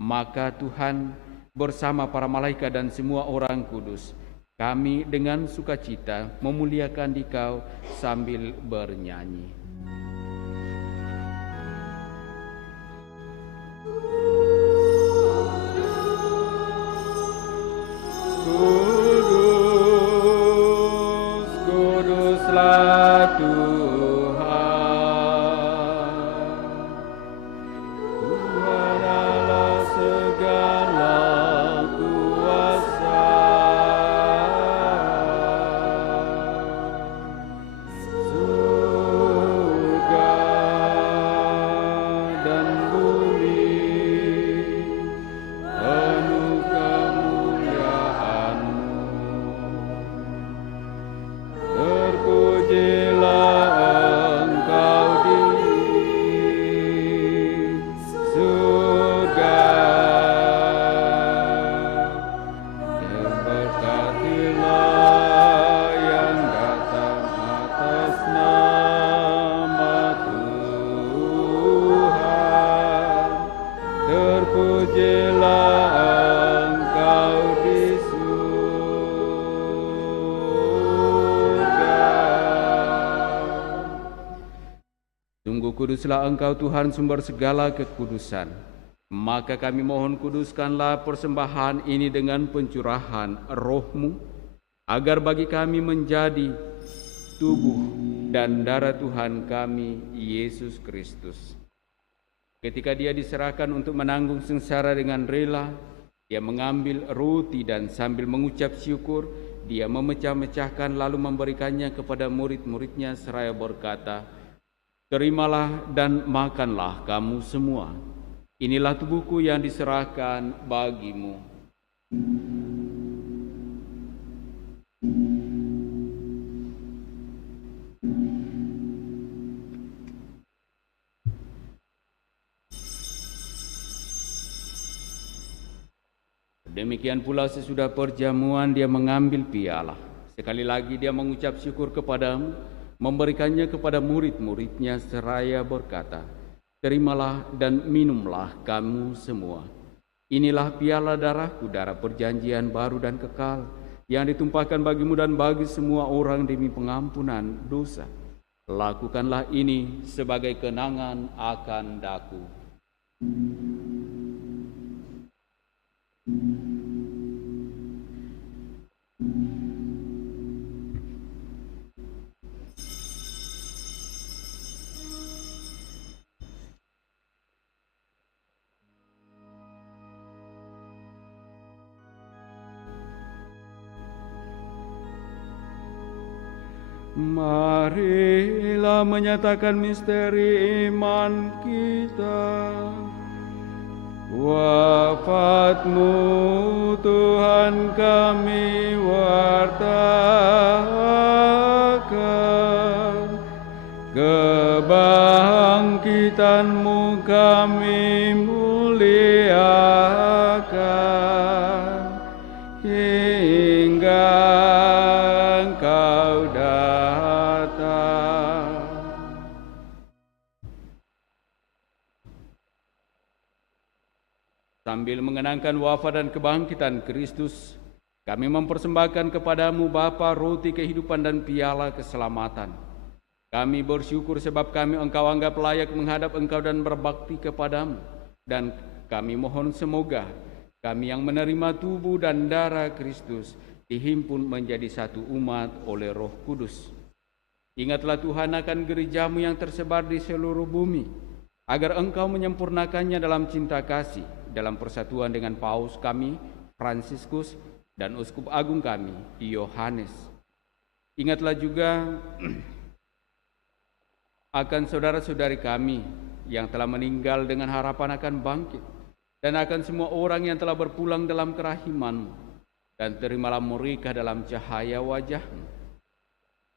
Maka Tuhan, bersama para malaikat dan semua orang kudus, kami dengan sukacita memuliakan Dikau sambil bernyanyi. Kudus, kuduslah Tuhan, Tuhan Allah segala kuasa. Surga dan bumi penuh kemuliaan-Mu. Terpujilah Engkau di surga, terberkatilah yang datang atas nama Tuhan. Terpujilah Engkau di surga. Sungguh Kuduslah Engkau Tuhan sumber segala kekudusan. Maka kami mohon kuduskanlah persembahan ini dengan pencurahan Roh-Mu, agar bagi kami menjadi tubuh dan darah Tuhan kami, Yesus Kristus. Ketika Dia diserahkan untuk menanggung sengsara dengan rela, Dia mengambil roti dan sambil mengucap syukur, Dia memecah-mecahkan lalu memberikannya kepada murid-muridnya seraya berkata, "Terimalah dan makanlah kamu semua. Inilah tubuhku yang diserahkan bagimu." Demikian pula sesudah perjamuan Dia mengambil piala. Sekali lagi Dia mengucap syukur kepadamu, memberikannya kepada murid-muridnya seraya berkata, "Terimalah dan minumlah kamu semua. Inilah piala darahku, darah perjanjian baru dan kekal, yang ditumpahkan bagimu dan bagi semua orang demi pengampunan dosa. Lakukanlah ini sebagai kenangan akan daku." Marilah menyatakan misteri iman kita. Wafat-Mu Tuhan kami wartakan, kebangkitan-Mu kami muliakan, hingga Engkau datang. Sambil mengenangkan wafat dan kebangkitan Kristus, kami mempersembahkan kepadamu Bapa roti kehidupan dan piala keselamatan. Kami bersyukur sebab kami Engkau anggap layak menghadap Engkau dan berbakti kepadamu. Dan kami mohon semoga kami yang menerima tubuh dan darah Kristus dihimpun menjadi satu umat oleh Roh Kudus. Ingatlah Tuhan akan gereja-Mu yang tersebar di seluruh bumi, agar Engkau menyempurnakannya dalam cinta kasih, dalam persatuan dengan Paus kami, Fransiskus, dan Uskup Agung kami, Yohanes. Ingatlah juga akan saudara-saudari kami yang telah meninggal dengan harapan akan bangkit, dan akan semua orang yang telah berpulang dalam kerahiman-Mu, dan terimalah mereka dalam cahaya wajah-Mu.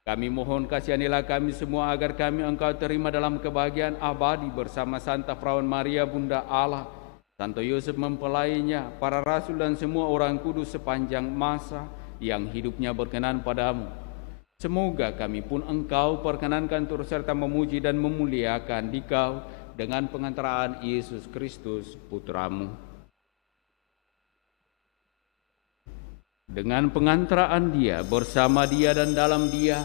Kami mohon kasihanilah kami semua agar kami Engkau terima dalam kebahagiaan abadi bersama Santa Perawan Maria Bunda Allah, Santo Yosef mempelainya, para rasul dan semua orang kudus sepanjang masa yang hidupnya berkenan padamu. Semoga kami pun Engkau perkenankan turut serta memuji dan memuliakan Dikau dengan pengantaraan Yesus Kristus Putra-Mu. Dengan pengantaraan Dia, bersama Dia dan dalam Dia,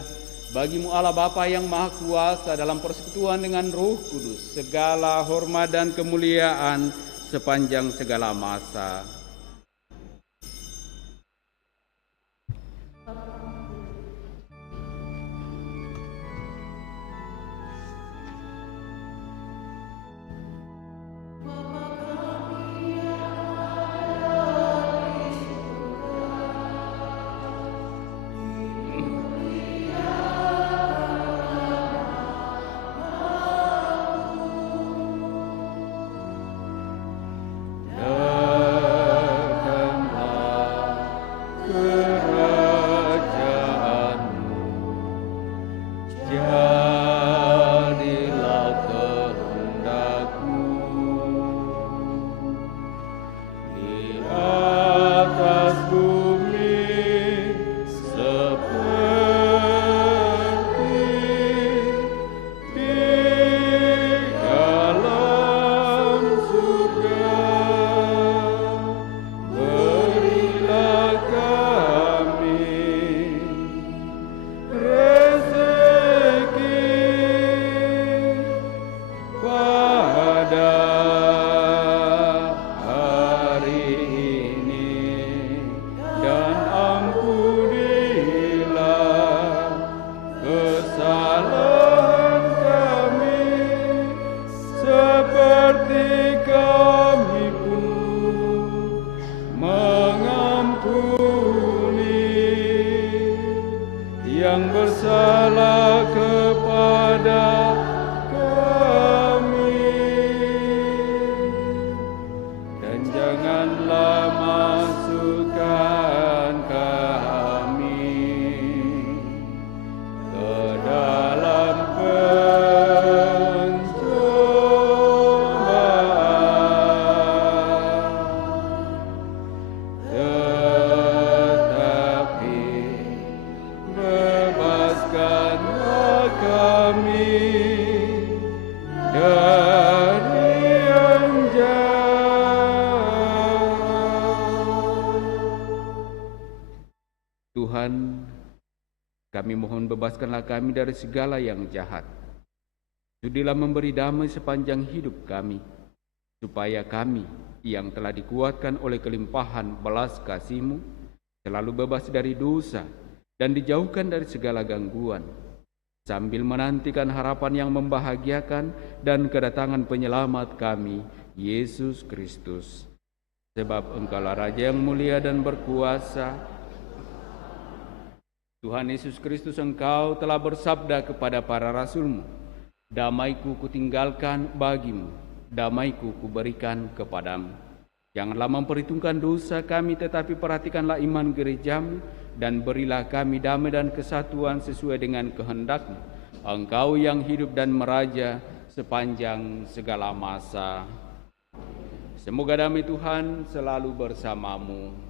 bagi-Mu Allah Bapa yang Maha Kuasa dalam persekutuan dengan Roh Kudus, segala hormat dan kemuliaan sepanjang segala masa. bersalah kepada kami, dan janganlah masukkan kami ke dalam Tuhan, kami mohon bebaskanlah kami dari segala yang jahat. Sudilah memberi damai sepanjang hidup kami, supaya kami yang telah dikuatkan oleh kelimpahan belas kasih-Mu selalu bebas dari dosa dan dijauhkan dari segala gangguan, sambil menantikan harapan yang membahagiakan dan kedatangan penyelamat kami, Yesus Kristus. Sebab Engkaulah Raja yang mulia dan berkuasa. Tuhan Yesus Kristus, Engkau telah bersabda kepada para rasul-Mu, "Damai-Ku kutinggalkan bagimu, damai-Ku kuberikan kepadamu. Janganlah memperhitungkan dosa kami, tetapi perhatikanlah iman gereja-Mu, dan berilah kami damai dan kesatuan sesuai dengan kehendak-Mu. Engkau yang hidup dan meraja sepanjang segala masa." Semoga damai Tuhan selalu bersamamu.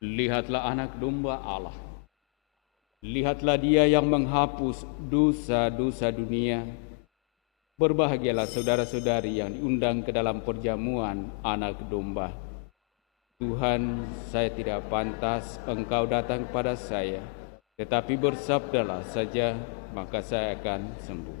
Lihatlah anak domba Allah. Lihatlah Dia yang menghapus dosa-dosa dunia. Berbahagialah saudara-saudari yang diundang ke dalam perjamuan anak domba. Tuhan, saya tidak pantas Engkau datang kepada saya, tetapi bersabdalah saja, maka saya akan sembuh.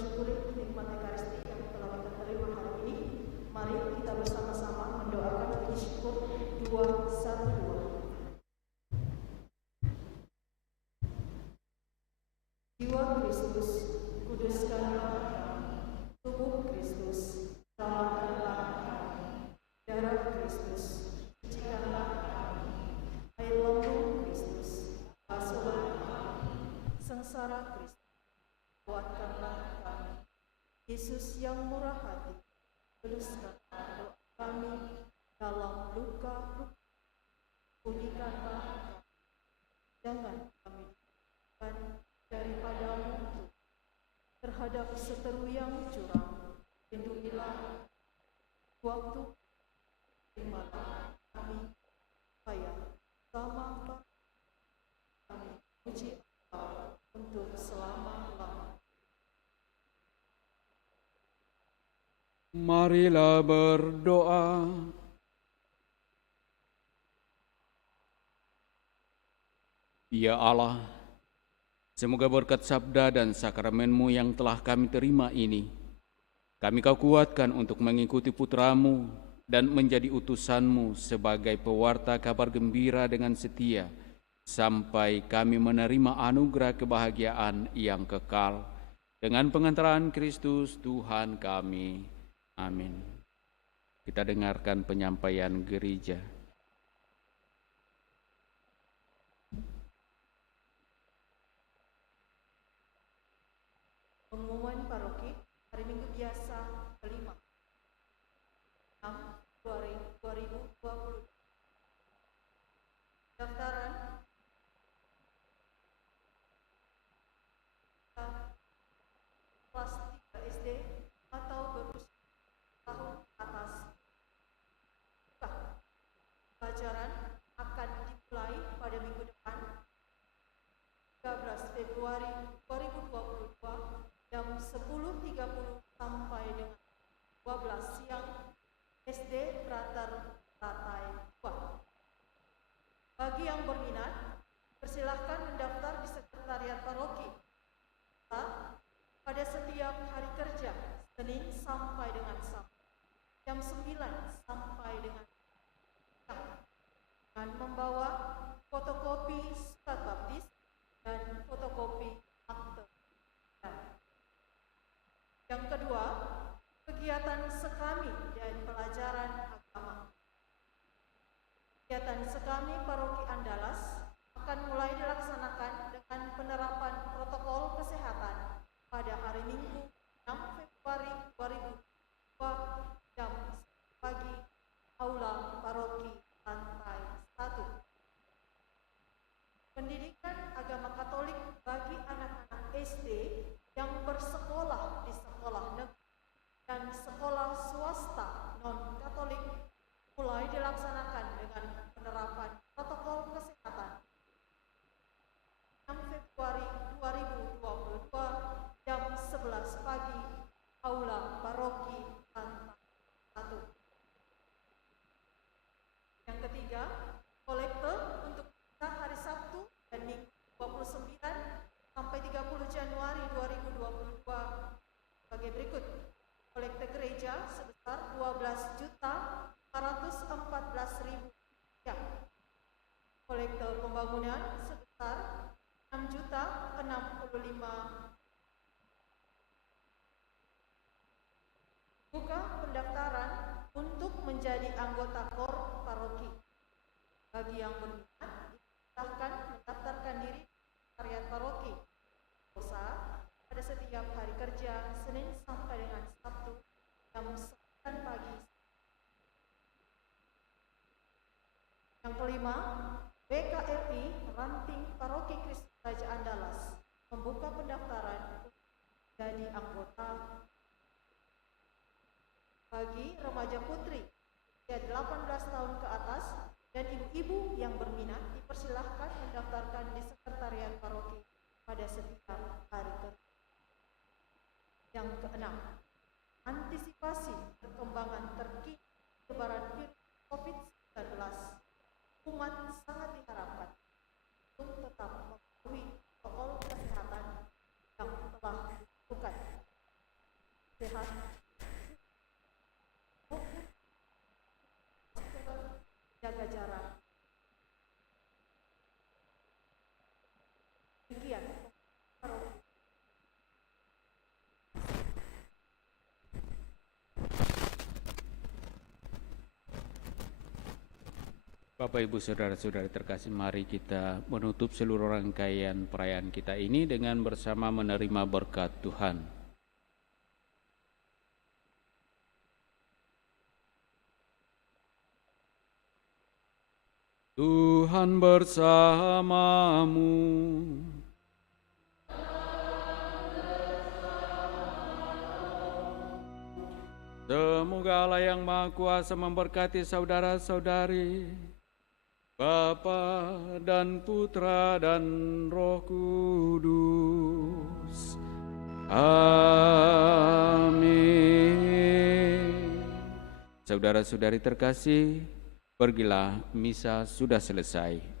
mensyukuri nikmat Ekaristi yang telah kita terima hari ini. Mari kita bersama-sama mendoakan puji syukur 212. Jiwa Kristus, kuduskanlah kami. Tubuh Kristus, selamatkanlah kami. Darah Kristus, sucikanlah kami. Air lambung Kristus, basuhlah kami. Sengsara Kristus, kuatkanlah kami. Yesus yang murah hati, tuluskanlah doa kami dalam luka-luka. Pulihkanlah kami. Jangan kami diberikan daripadamu terhadap seteru yang curang. Lindungilah waktu terimalah kami supaya sama kami puji Allah untuk selama-lamanya. Marilah berdoa. Ya Allah, semoga berkat sabda dan sakramenmu yang telah kami terima ini, kami kau kuatkan untuk mengikuti putramu dan menjadi utusanmu sebagai pewarta kabar gembira dengan setia, sampai kami menerima anugerah kebahagiaan yang kekal. Dengan pengantaran Kristus Tuhan kami. Amin. Kita dengarkan penyampaian gereja. Pengumuman paroki hari Minggu biasa kelima 6 Februari 2020. Daftaran kelas 3 SD atau berusia tahun atas. Pelajaran akan dimulai pada minggu depan 13 Februari 2022 jam 10.30 sampai dengan 12 siang SD Prater Tatai 2. Bagi yang berminat, persilahkan mendaftar di Sekretariat Paroki pada setiap hari kerja, Senin sampai dengan Sabtu, jam 9 sampai dengan dengan membawa fotokopi surat baptis dan fotokopi akte. Yang kedua, kegiatan sekami dan pelajaran agama. Kegiatan sekami Paroki Andalas akan mulai dilaksanakan dengan penerapan protokol kesehatan pada hari Minggu 6 Februari 2022 jam 10 pagi, Aula Paroki Lantai 1. Pendidikan agama Katolik bagi anak-anak SD yang bersekolah di sekolah negeri dan sekolah swasta non-Katolik mulai dilaksanakan dengan penerapan protokol kesehatan 6 Februari 2022 jam 11 pagi, Aula Paroki Lantai 1. Yang ketiga, kolekte untuk hari Sabtu dan Minggu 29 sampai 30 Januari 2022 sebagai berikut. Kolekte gereja sebesar 12.414.000 rupiah. Kolekte pembangunan sebesar 6.065. Buka pendaftaran untuk menjadi anggota KOR Paroki. Bagi yang berminat, silakan mendaftarkan diri di Sekretariat Paroki Kosa pada setiap hari kerja Senin sampai dengan Sabtu jam 9 pagi. Yang kelima, BKRI Ranting Paroki Kristus Raja Andalas membuka pendaftaran untuk menjadi anggota. Bagi remaja putri usia 18 tahun ke atas dan ibu-ibu yang berminat dipersilahkan mendaftarkan di Sekretariat Paroki pada setiap hari kerja. Yang keenam, antisipasi perkembangan terkini penyebaran virus COVID-19. Umat sangat diharapkan untuk tetap mematuhi protokol kesehatan yang telah dilakukan. sehat, jaga jarak. Demikian paroki. Bapak, Ibu, Saudara-saudari terkasih, mari kita menutup seluruh rangkaian perayaan kita ini dengan bersama menerima berkat Tuhan. Tuhan bersamamu. Semoga Allah yang Maha Kuasa memberkati saudara-saudari, Bapa dan Putra dan Roh Kudus. Amin. Saudara-saudari terkasih, pergilah, misa sudah selesai.